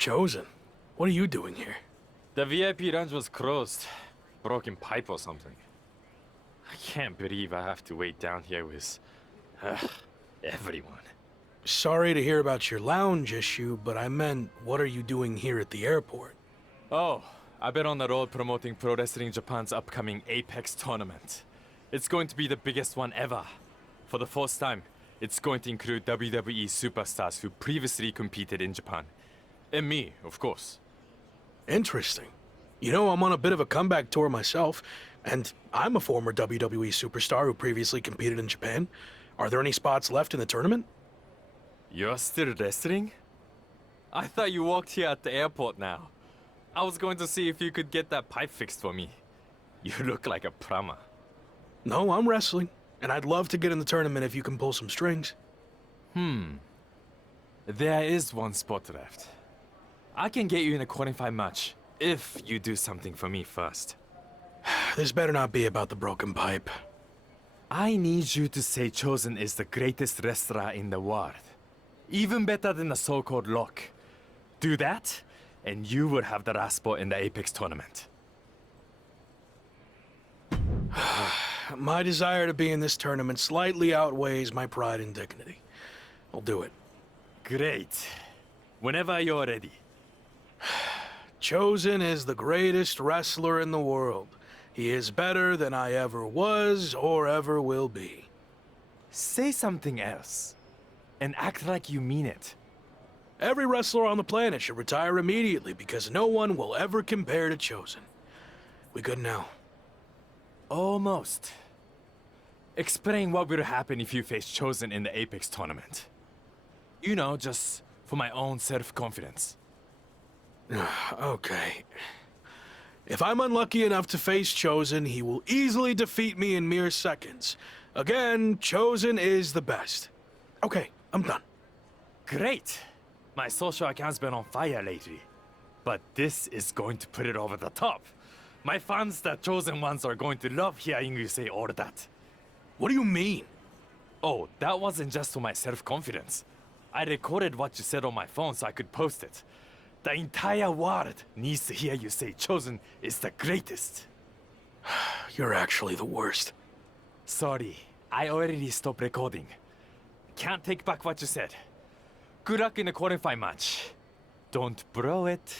Chosen, what are you doing here? The VIP lounge was closed. Broken pipe or something. I can't believe I have to wait down here with... everyone. Sorry to hear about your lounge issue, but I meant, what are you doing here at the airport? Oh, I've been on the road promoting Pro Wrestling Japan's upcoming Apex tournament. It's going to be the biggest one ever. For the first time, it's going to include WWE superstars who previously competed in Japan. And me, of course. Interesting. You know, I'm on a bit of a comeback tour myself, and I'm a former WWE superstar who previously competed in Japan. Are there any spots left in the tournament? You're still wrestling? I thought you walked here at the airport now. I was going to see if you could get that pipe fixed for me. You look like a plumber. No, I'm wrestling, and I'd love to get in the tournament if you can pull some strings. There is one spot left. I can get you in a qualifying match, if you do something for me first. This better not be about the broken pipe. I need you to say Chosen is the greatest wrestler in the world. Even better than the so-called Lock. Do that, and you will have the last spot in the Apex tournament. My desire to be in this tournament slightly outweighs my pride and dignity. I'll do it. Great. Whenever you're ready. Chosen is the greatest wrestler in the world. He is better than I ever was or ever will be. Say something else, and act like you mean it. Every wrestler on the planet should retire immediately because no one will ever compare to Chosen. We good now? Almost. Explain what will happen if you face Chosen in the Apex tournament. You know, just for my own self-confidence. Okay. If I'm unlucky enough to face Chosen, he will easily defeat me in mere seconds. Again, Chosen is the best. Okay, I'm done. Great! My social account's been on fire lately. But this is going to put it over the top. My fans, the Chosen ones, are going to love hearing you say all that. What do you mean? Oh, that wasn't just for my self-confidence. I recorded what you said on my phone so I could post it. The entire world needs to hear you say Chosen is the greatest. You're actually the worst. Sorry, I already stopped recording. Can't take back what you said. Good luck in the qualifying match. Don't blow it.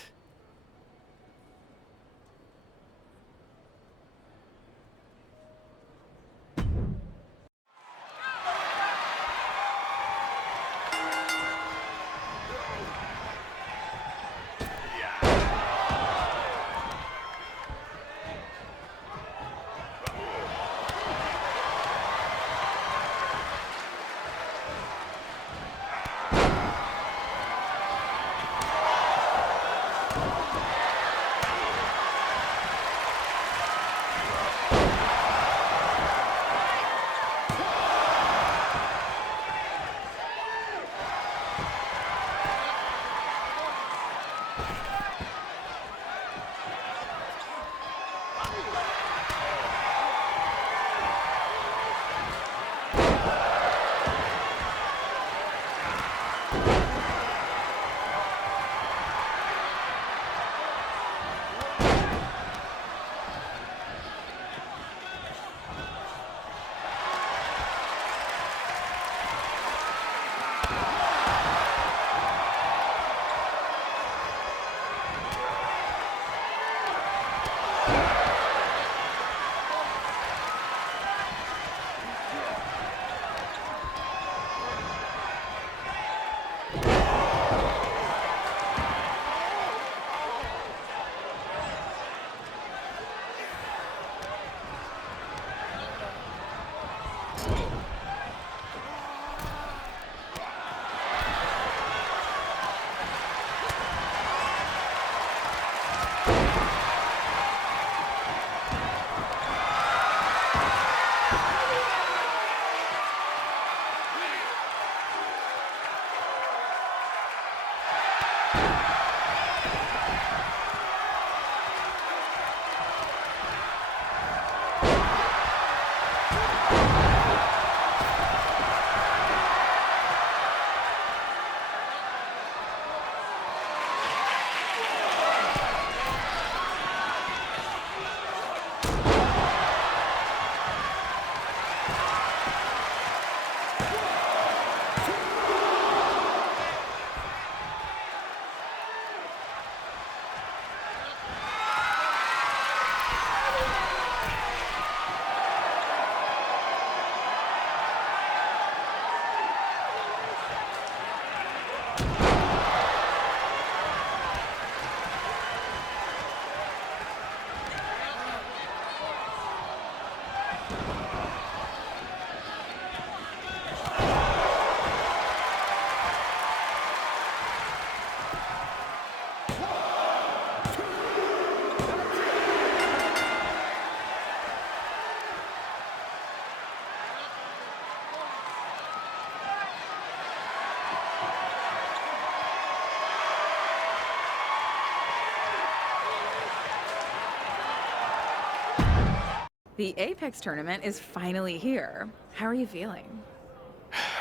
The Apex tournament is finally here. How are you feeling?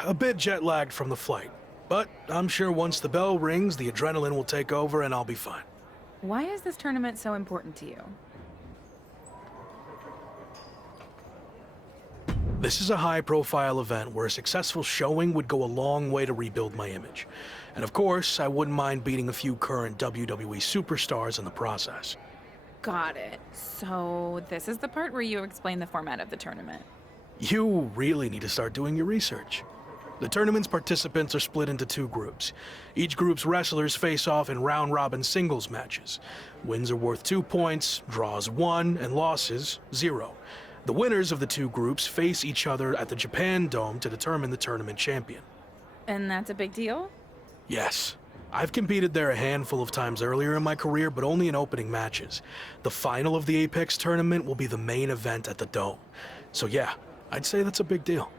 A bit jet lagged from the flight, but I'm sure once the bell rings, the adrenaline will take over and I'll be fine. Why is this tournament so important to you? This is a high-profile event where a successful showing would go a long way to rebuild my image. And of course, I wouldn't mind beating a few current WWE superstars in the process. Got it. So this is the part where you explain the format of the tournament. You really need to start doing your research. The tournament's participants are split into two groups. Each group's wrestlers face off in round-robin singles matches. Wins are worth 2 points, draws 1, and losses 0. The winners of the two groups face each other at the Japan Dome to determine the tournament champion. And that's a big deal? Yes. I've competed there a handful of times earlier in my career, but only in opening matches. The final of the Apex tournament will be the main event at the Dome. So yeah, I'd say that's a big deal.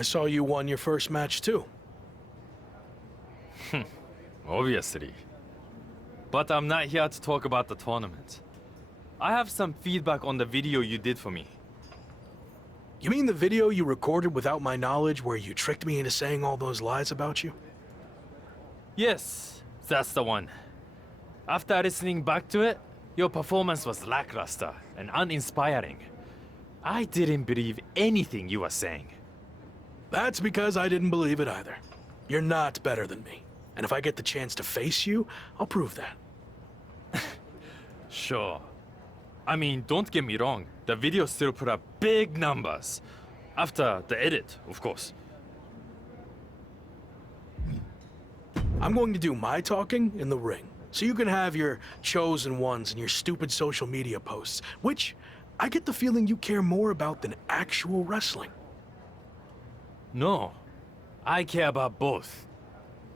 I saw you won your first match too. Obviously. But I'm not here to talk about the tournament. I have some feedback on the video you did for me. You mean the video you recorded without my knowledge where you tricked me into saying all those lies about you? Yes, that's the one. After listening back to it, your performance was lackluster and uninspiring. I didn't believe anything you were saying. That's because I didn't believe it either. You're not better than me. And if I get the chance to face you, I'll prove that. Sure. I mean, don't get me wrong. The video still put up big numbers. After the edit, of course. I'm going to do my talking in the ring, so you can have your chosen ones and your stupid social media posts, which I get the feeling you care more about than actual wrestling. No, I care about both.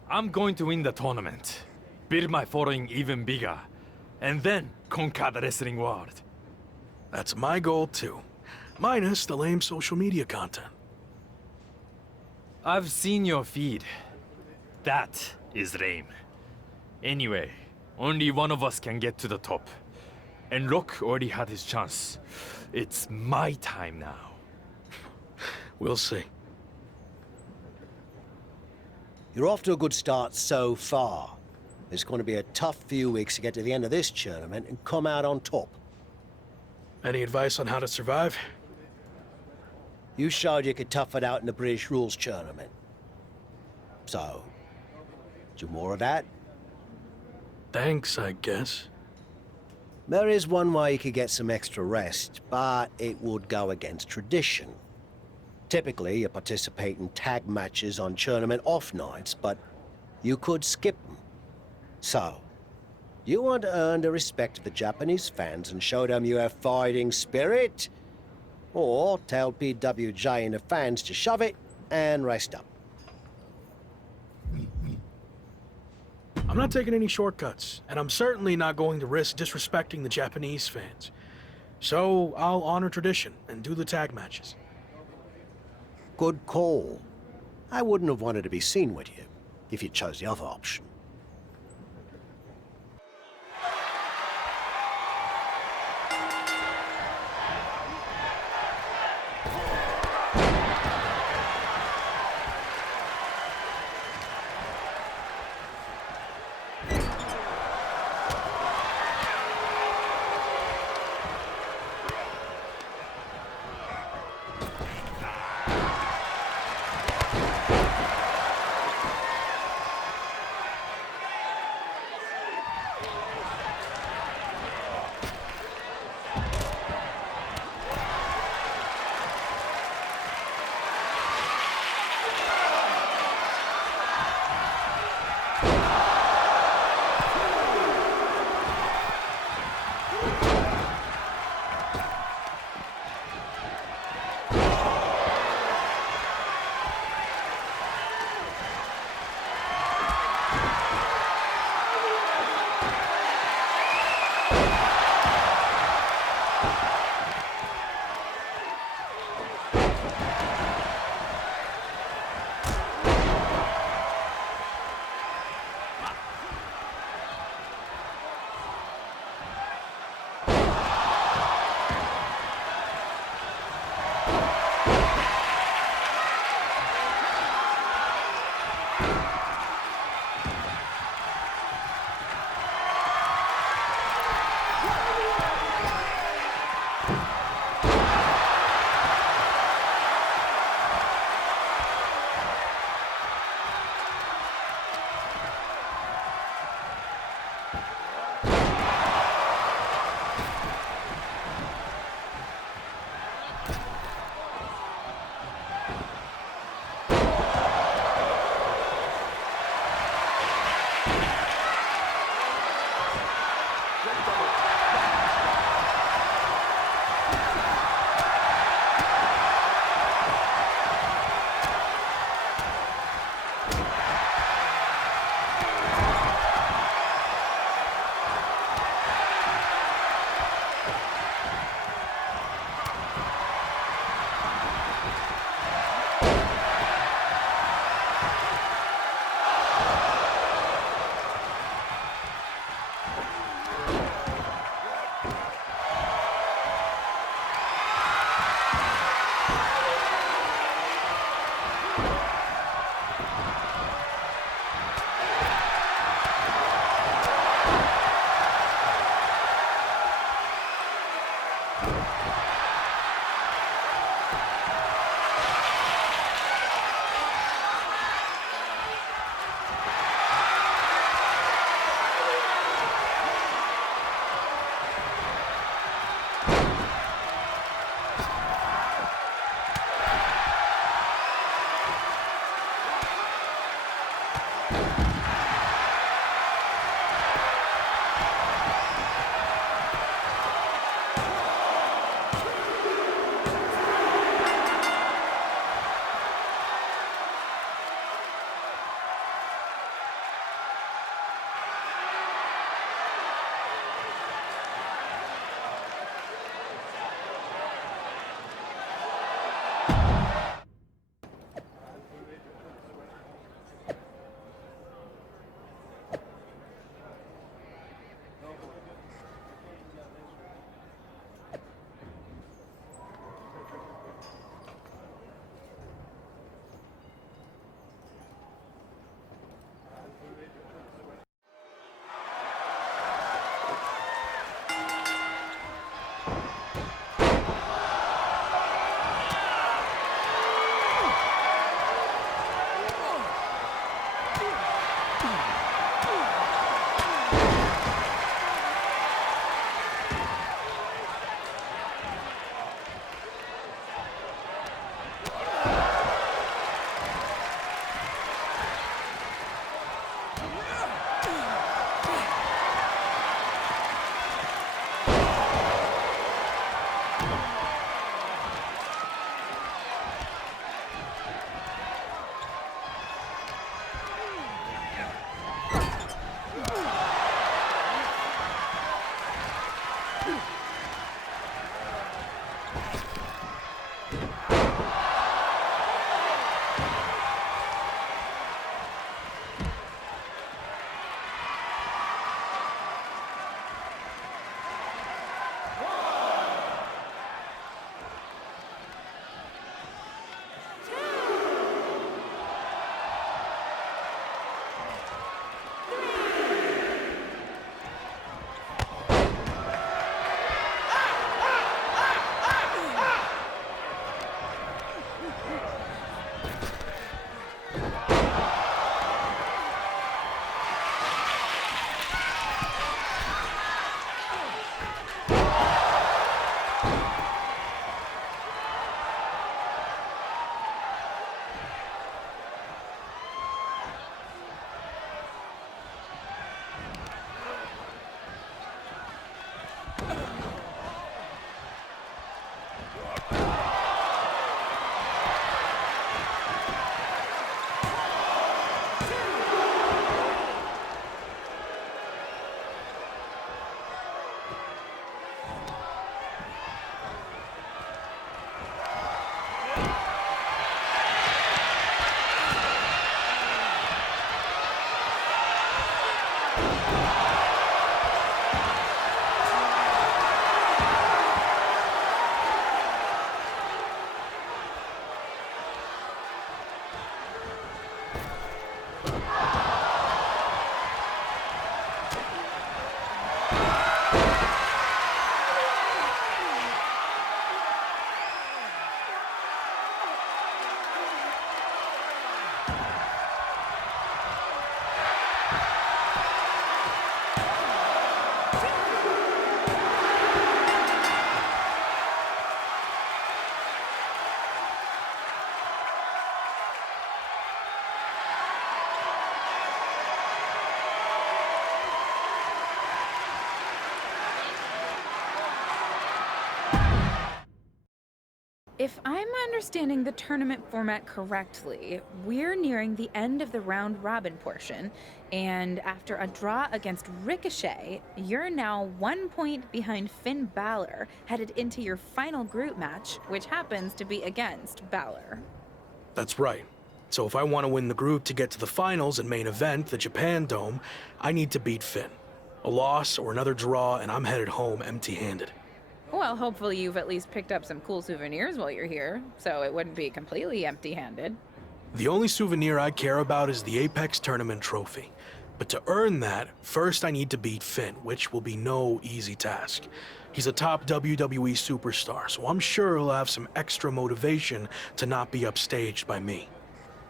I'm going to win the tournament, build my following even bigger, and then conquer the wrestling world. That's my goal too, minus the lame social media content. I've seen your feed. That is lame. Anyway, only one of us can get to the top. And Rock already had his chance. It's my time now. We'll see. You're off to a good start so far. It's going to be a tough few weeks to get to the end of this tournament and come out on top. Any advice on how to survive? You showed you could tough it out in the British Rules tournament. So, do more of that? Thanks, I guess. There is one way you could get some extra rest, but it would go against tradition. Typically, you participate in tag matches on tournament off nights, but you could skip them. So, you want to earn the respect of the Japanese fans and show them you have fighting spirit? Or tell PWJ and the fans to shove it and rest up. I'm not taking any shortcuts, and I'm certainly not going to risk disrespecting the Japanese fans. So, I'll honor tradition and do the tag matches. Good call. I wouldn't have wanted to be seen with you if you chose the other option. If I'm understanding the tournament format correctly, we're nearing the end of the round robin portion, and after a draw against Ricochet, you're now 1 point behind Finn Balor, headed into your final group match, which happens to be against Balor. That's right. So if I want to win the group to get to the finals and main event, the Japan Dome, I need to beat Finn. A loss or another draw, and I'm headed home empty-handed. Well, hopefully you've at least picked up some cool souvenirs while you're here, so it wouldn't be completely empty-handed. The only souvenir I care about is the Apex Tournament trophy. But to earn that, first I need to beat Finn, which will be no easy task. He's a top WWE superstar, so I'm sure he'll have some extra motivation to not be upstaged by me.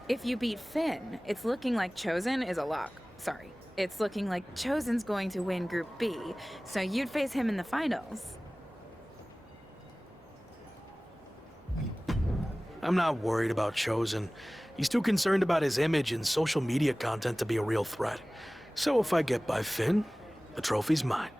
If you beat Finn, it's looking like Chosen is a lock. Sorry. It's looking like Chosen's going to win Group B, so you'd face him in the finals. I'm not worried about Chosen. He's too concerned about his image and social media content to be a real threat. So if I get by Finn, the trophy's mine.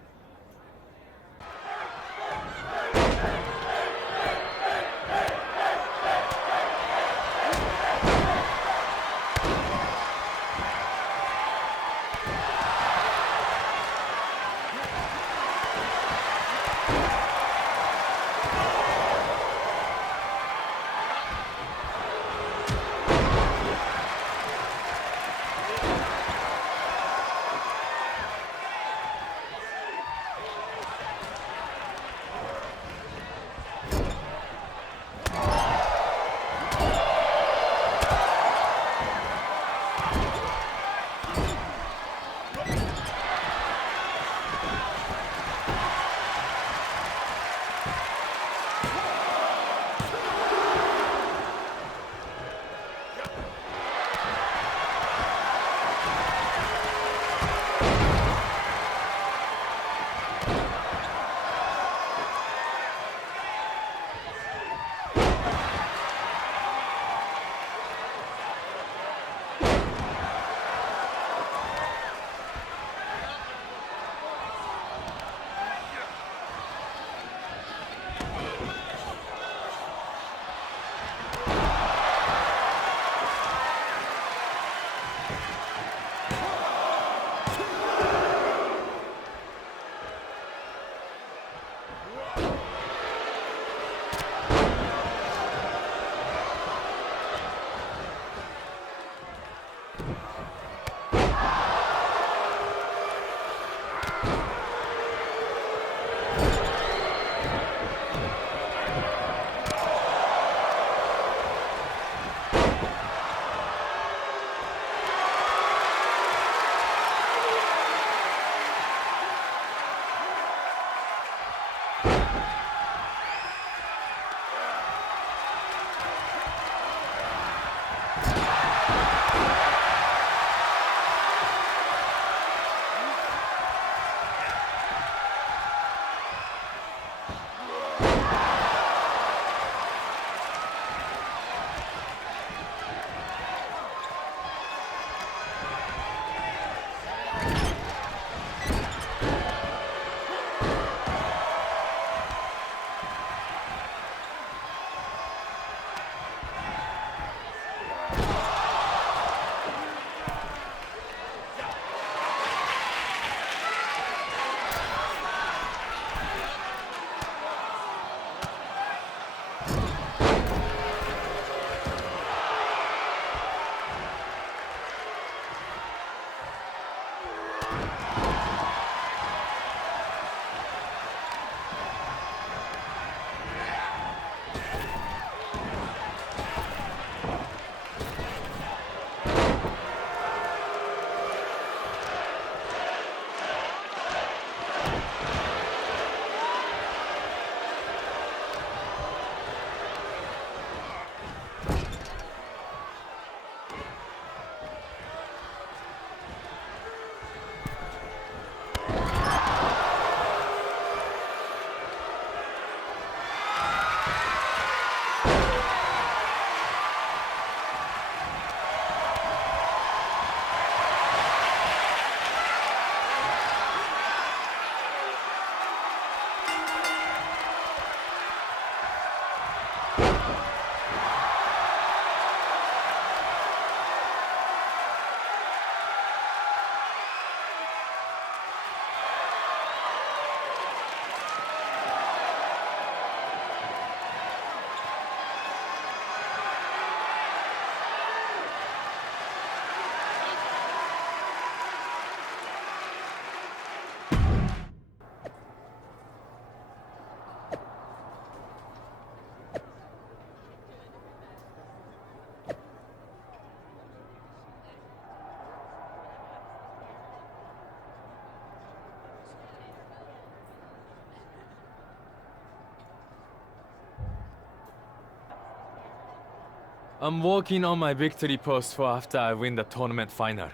I'm working on my victory post for after I win the tournament final.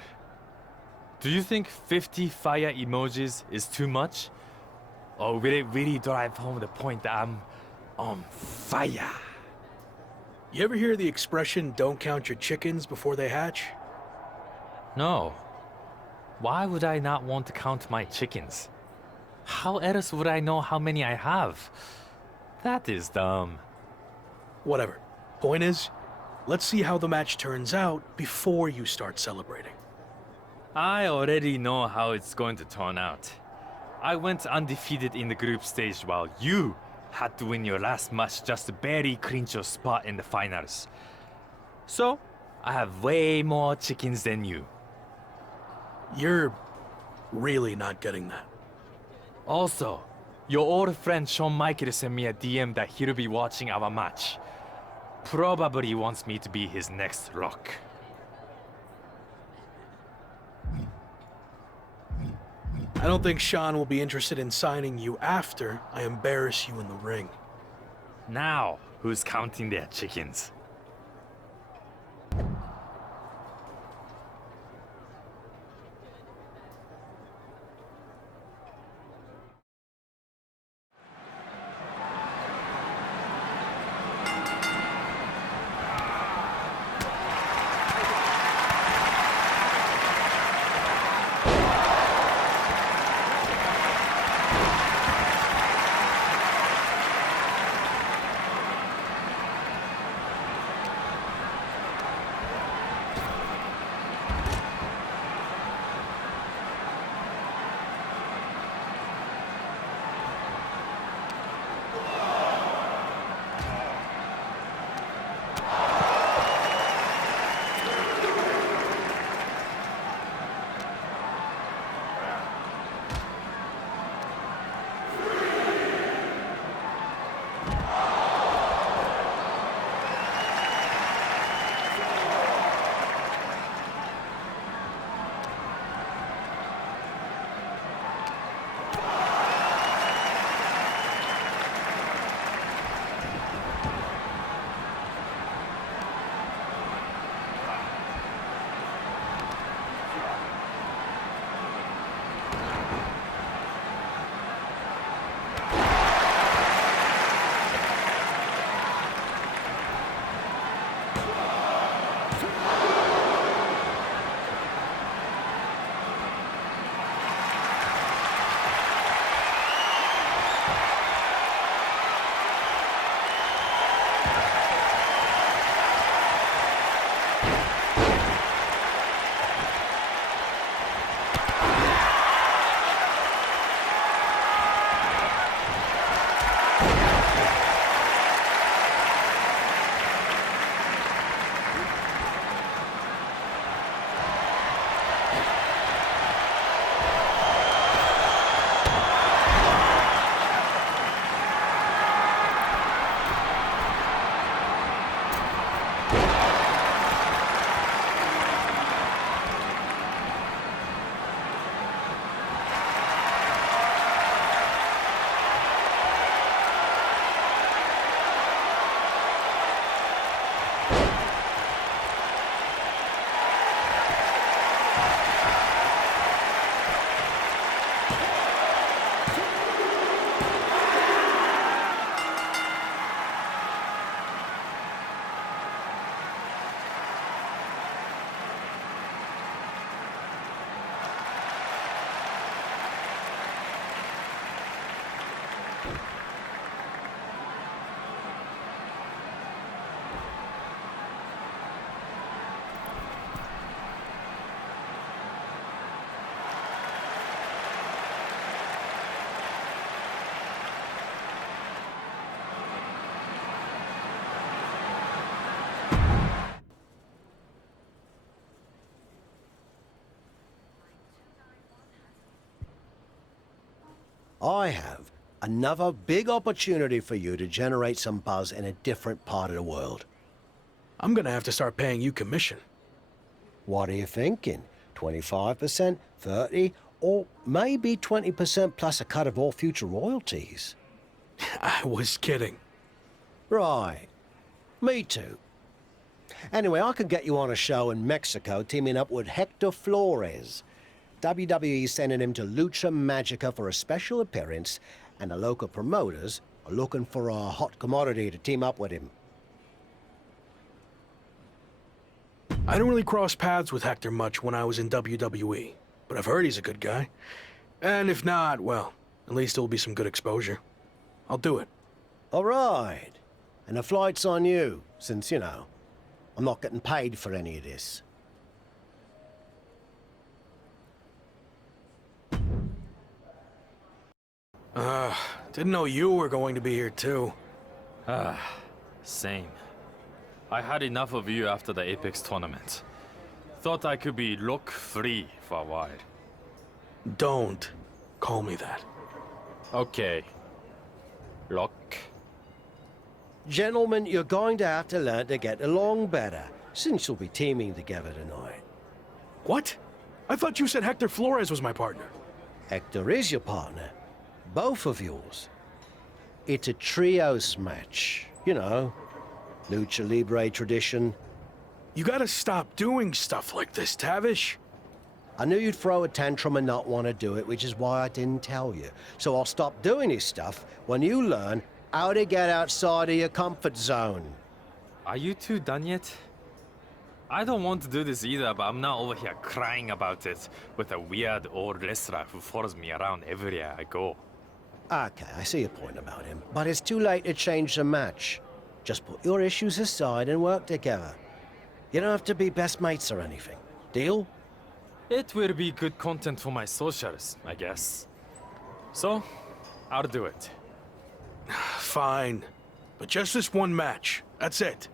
Do you think 50 fire emojis is too much? Or will it really drive home the point that I'm on fire? You ever hear the expression, don't count your chickens before they hatch? No. Why would I not want to count my chickens? How else would I know how many I have? That is dumb. Whatever. Point is, let's see how the match turns out before you start celebrating. I already know how it's going to turn out. I went undefeated in the group stage while you had to win your last match just to barely clinch your spot in the finals. So, I have way more chickens than you. You're really not getting that. Also, your old friend Shawn Michaels sent me a DM that he'll be watching our match. Probably wants me to be his next Rock. I don't think Sean will be interested in signing you after I embarrass you in the ring. Now, who's counting their chickens? I have another big opportunity for you to generate some buzz in a different part of the world. I'm gonna have to start paying you commission. What are you thinking? 25%, 30, or maybe 20% plus a cut of all future royalties? I was kidding. Right. Me too. Anyway, I could get you on a show in Mexico teaming up with Hector Flores. WWE sending him to Lucha Magica for a special appearance, and the local promoters are looking for a hot commodity to team up with him. I don't really cross paths with Hector much when I was in WWE, but I've heard he's a good guy. And if not, well, at least it'll be some good exposure. I'll do it. All right. And the flight's on you, since, you know, I'm not getting paid for any of this. Didn't know you were going to be here too. Same. I had enough of you after the Apex tournament. Thought I could be look-free for a while. Don't call me that. Okay. Look. Gentlemen, you're going to have to learn to get along better, since you'll be teaming together tonight. What? I thought you said Hector Flores was my partner. Hector is your partner. Both of yours. It's a trios match. You know, Lucha Libre tradition. You gotta stop doing stuff like this, Tavish. I knew you'd throw a tantrum and not want to do it, which is why I didn't tell you. So I'll stop doing this stuff when you learn how to get outside of your comfort zone. Are you two done yet? I don't want to do this either, but I'm not over here crying about it with a weird old wrestler who follows me around everywhere I go. Okay, I see your point about him. But it's too late to change the match. Just put your issues aside and work together. You don't have to be best mates or anything. Deal? It will be good content for my socials, I guess. So, I'll do it. Fine. But just this one match. That's it.